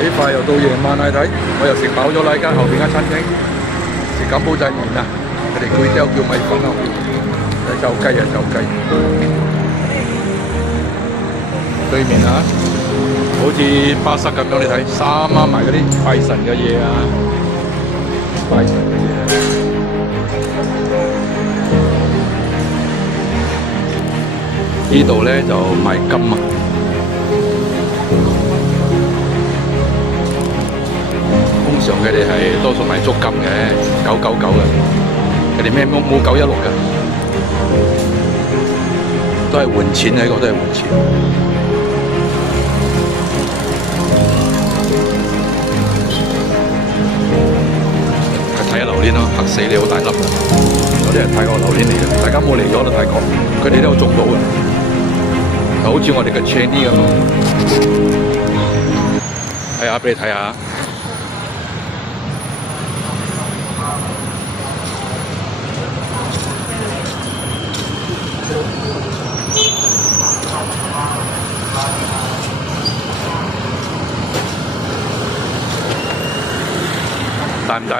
幾快又到夜晚啦！睇，我又食飽咗啦！依間後邊間餐廳食柬埔寨麵啊，佢哋攰雕叫米粉啊，走雞啊走雞，對面啊，好似巴剎咁樣，你睇啱啱埋嗰啲拜神嘅嘢啊，拜神嘅嘢啊。呢度咧就賣金啊！通常佢哋係多數買足金嘅，999嘅，佢哋咩冇916嘅，都係換錢呢個都係換錢。去睇下榴蓮咯，嚇死你好大粒嘅，嗰啲係泰國榴蓮嚟嘅，大家冇嚟咗啦泰國，佢哋都有種到嘅，就好似我哋嘅 Chinese 咁咯。睇下俾你睇下。大唔大？